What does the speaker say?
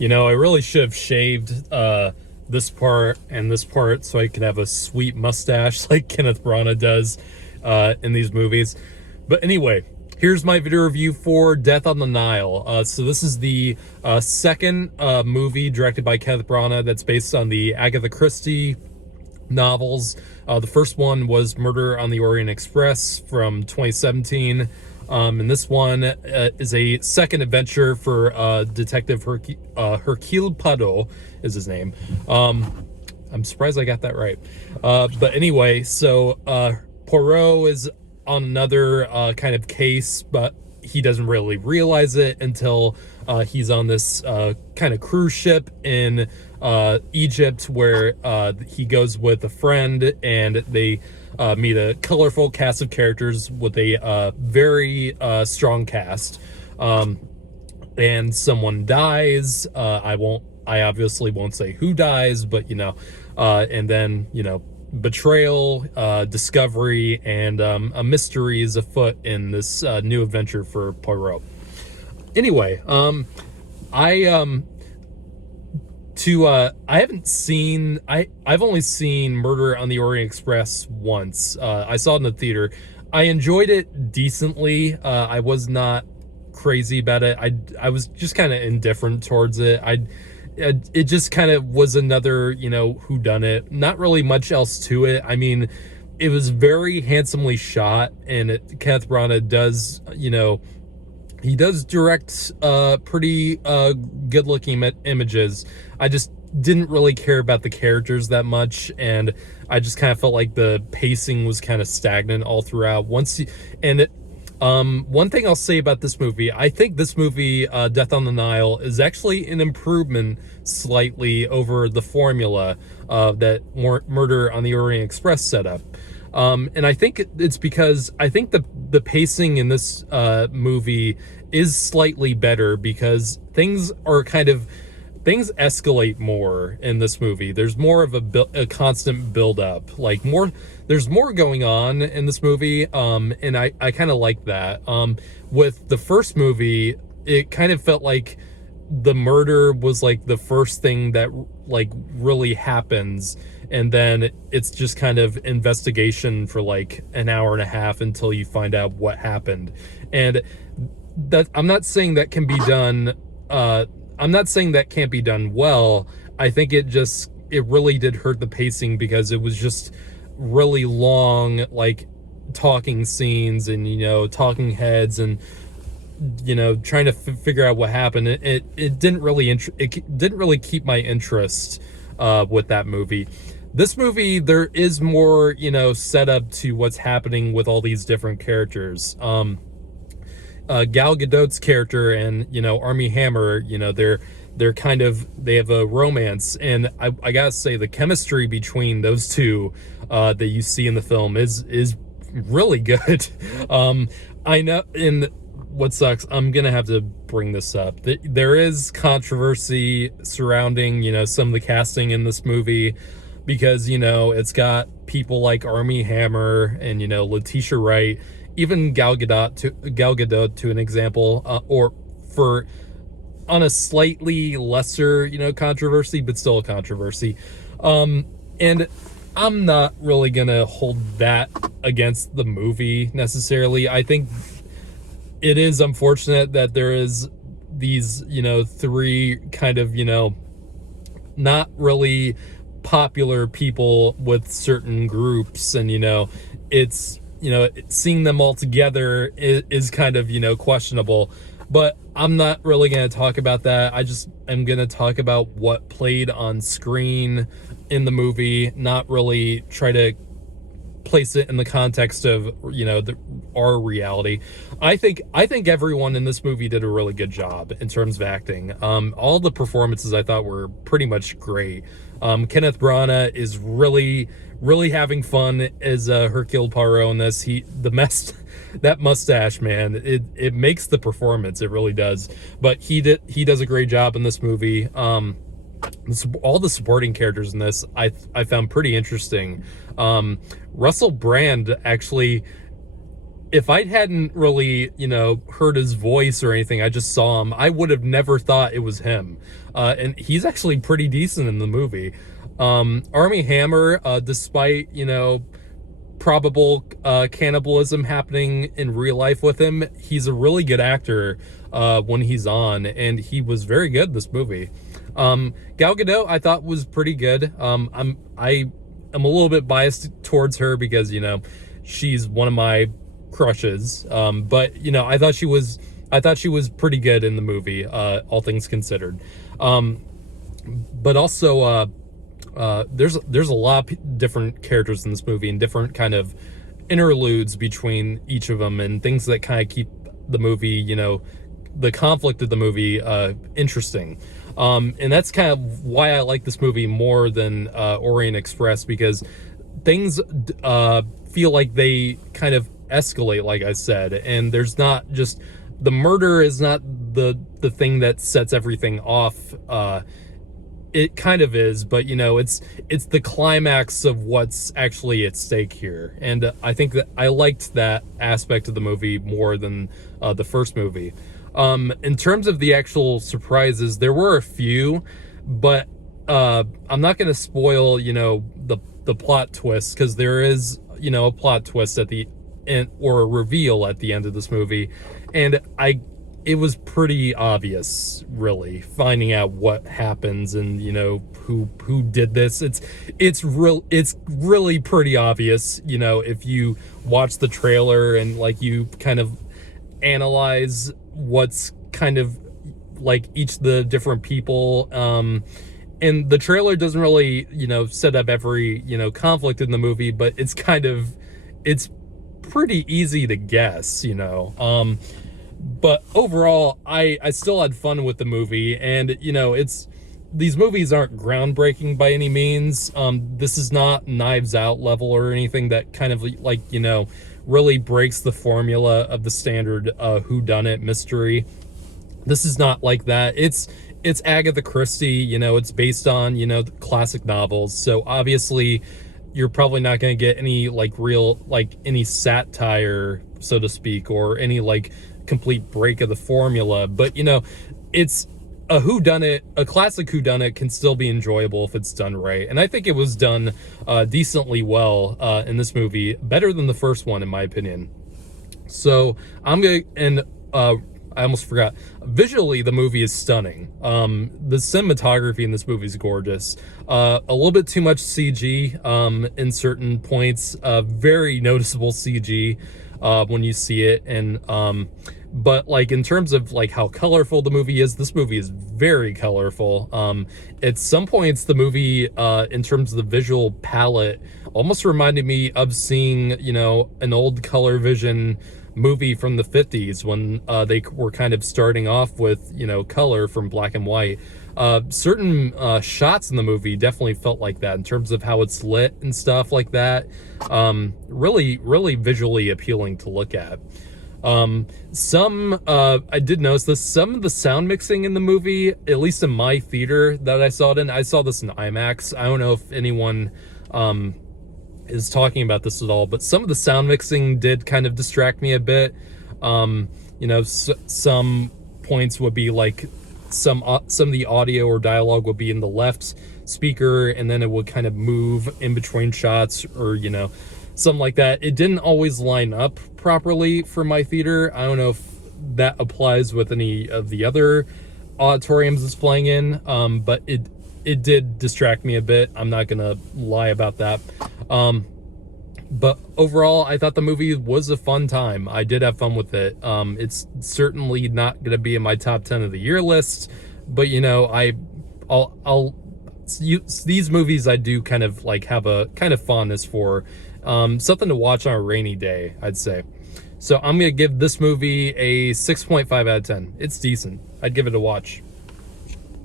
I really should have shaved this part and this part so I could have a sweet mustache like Kenneth Branagh does in these movies. But anyway, here's my video review for Death on the Nile. So this is the second movie directed by Kenneth Branagh that's based on the Agatha Christie novels. The first one was Murder on the Orient Express from 2017. And this one is a second adventure for Detective Hercule Poirot is his name. I'm surprised I got that right. But anyway, so Poirot is on another kind of case, but he doesn't really realize it until he's on this kind of cruise ship in Egypt, where he goes with a friend, and they meet a colorful cast of characters with a very strong cast. And someone dies. I obviously won't say who dies, but and then betrayal, discovery, and a mystery is afoot in this new adventure for Poirot. Anyway, I've only seen Murder on the Orient Express once. I saw it in the theater. I enjoyed it decently. I was not crazy about it. I was just kind of indifferent towards it. It just kind of was another, whodunit. Not really much else to it. I mean, it was very handsomely shot, and Kenneth Branagh does, he does direct pretty good-looking images. I just didn't really care about the characters that much, and I just kind of felt like the pacing was kind of stagnant all throughout. One thing I'll say about this movie, I think this movie, Death on the Nile, is actually an improvement slightly over the formula that Murder on the Orient Express set up. And I think it's because I think the pacing in this movie is slightly better, because things escalate more in this movie. There's more of a constant build up, there's more going on in this movie. And I kind of like that. With the first movie, it kind of felt like the murder was like the first thing that really happens, and then it's just kind of investigation for like an hour and a half until you find out what happened. And that, I'm not saying that can be done. I'm not saying that can't be done well. I think it really did hurt the pacing, because it was just really long, talking scenes and, talking heads and, trying to figure out what happened. It didn't really keep my interest with that movie. This movie, there is more, set up to what's happening with all these different characters. Gal Gadot's character and Armie Hammer, they have a romance, and I gotta say the chemistry between those two that you see in the film is really good. I know, and what sucks, I'm gonna have to bring this up, there is controversy surrounding some of the casting in this movie, because it's got people like Armie Hammer and Letitia Wright, even Gal Gadot to an example, or for on a slightly lesser controversy, but still a controversy. And I'm not really gonna hold that against the movie necessarily. I think it is unfortunate that there is these three kind of not really popular people with certain groups, and it's seeing them all together is kind of questionable. But I'm not really going to talk about that. I just am going to talk about what played on screen in the movie, not really try to place it in the context of our reality. I think everyone in this movie did a really good job in terms of acting. All the performances I thought were pretty much great. Kenneth Branagh is really having fun as Hercule Poirot in this. That mustache, man, it makes the performance. It really does. But he does a great job in this movie. All the supporting characters in this I found pretty interesting. Russell Brand, actually, if I hadn't really, heard his voice or anything, I just saw him, I would have never thought it was him. And he's actually pretty decent in the movie. Armie Hammer, despite, probable cannibalism happening in real life with him, he's a really good actor when he's on, and he was very good this movie. Gal Gadot I thought was pretty good. I am a little bit biased towards her because she's one of my crushes. But I thought she was pretty good in the movie, all things considered. But also there's a lot of different characters in this movie and different kind of interludes between each of them and things that kind of keep the movie, the conflict of the movie interesting. And that's kind of why I like this movie more than Orient Express, because things feel like they kind of escalate, like I said, and there's not just the murder is not the thing that sets everything off. It kind of is, but it's the climax of what's actually at stake here, and I think that I liked that aspect of the movie more than the first movie. In terms of the actual surprises, there were a few, but I'm not going to spoil the plot twist, because there is a plot twist at the end, or a reveal at the end of this movie, and it was pretty obvious, really, finding out what happens and who did this. It's really pretty obvious, if you watch the trailer and you kind of analyze what's kind of each of the different people. And the trailer doesn't really set up every conflict in the movie, but it's pretty easy to guess. But overall, I still had fun with the movie, and these movies aren't groundbreaking by any means. This is not Knives Out level or anything that kind of really breaks the formula of the standard whodunit mystery. This is not like that. It's Agatha Christie. It's based on the classic novels, so obviously you're probably not going to get any real any satire, so to speak, or any complete break of the formula. But it's a whodunit. A classic whodunit can still be enjoyable if it's done right, and I think it was done decently well in this movie, better than the first one in my opinion. So I almost forgot, visually the movie is stunning. The cinematography in this movie is gorgeous. A little bit too much CG in certain points, very noticeable CG when you see it, and but in terms of how colorful the movie is, this movie is very colorful. At some points the movie, in terms of the visual palette, almost reminded me of seeing an old color vision movie from the 50s when they were kind of starting off with color from black and white. Certain shots in the movie definitely felt like that in terms of how it's lit and stuff like that. Really visually appealing to look at. I did notice this, some of the sound mixing in the movie, at least in my theater that I saw it in, I saw this in IMAX. I don't know if anyone is talking about this at all, but some of the sound mixing did kind of distract me a bit. Some points would be some of the audio or dialogue would be in the left speaker, and then it would kind of move in between shots, or something like that. It didn't always line up properly for my theater. I don't know if that applies with any of the other auditoriums it's playing in, but it did distract me a bit. I'm not gonna lie about that. But overall, I thought the movie was a fun time. I did have fun with it. It's certainly not gonna be in my top 10 of the year list, but these movies I do kind of have a kind of fondness for. Something to watch on a rainy day, I'd say. So I'm gonna give this movie a 6.5 out of 10. It's decent. I'd give it a watch.